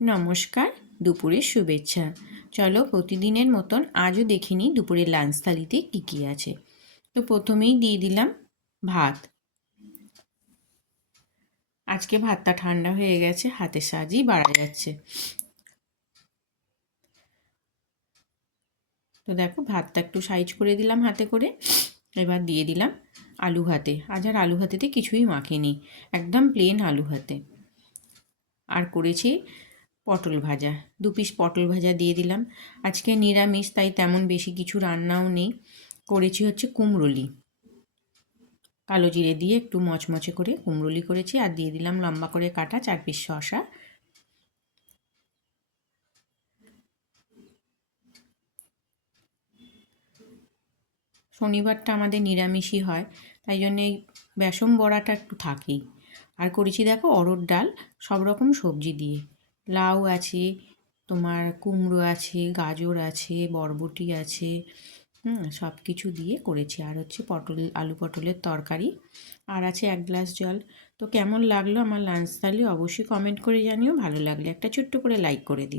নমস্কার, দুপুরের শুভেচ্ছা। চলো প্রতিদিনের মতন আজও দেখে নিই দুপুরের লাঞ্চ থালিতে কী কী আছে। তো প্রথমেই দিয়ে দিলাম ভাত। আজকে ভাতটা ঠান্ডা হয়ে গেছে, হাতের সাহায্যেই বাড়া যাচ্ছে। তো দেখো ভাতটা একটু সাইজ করে দিলাম হাতে করে। এবার দিয়ে দিলাম আলু ভাতে। আজ আর আলু ভাতেতে কিছুই মাখিনি, একদম প্লেন আলু ভাতে। আর করেছি পটল ভাজা, 2 পিস পটল ভাজা দিয়ে দিলাম। আজকে নিরামিষ, তাই তেমন বেশি কিছু রান্নাও নেই। করেছি হচ্ছে কুমড়োলি, কালো জিরে দিয়ে একটু মচমচে করে কুমড়োলি করেছি। আর দিয়ে দিলাম লম্বা করে কাটা 4 পিস শসা। শনিবারটা আমাদের নিরামিষই হয়, তাই জন্যে এই বেসন বড়াটা একটু থাকেই। আর করেছি দেখো অরহর ডাল, সব রকম সবজি দিয়ে। লাউ আছে, তোমার কুমড়ো আছে, গাজর আছে, বরবটি আছে, সব কিছু দিয়ে করেছি। আর হচ্ছে আলু পটলের তরকারি, আর আছে 1 গ্লাস জল। তো কেমন লাগলো আমার লাঞ্চ থালি অবশ্যই কমেন্ট করে জানিও। ভালো লাগলে একটা ছোট্ট করে লাইক করে দিও।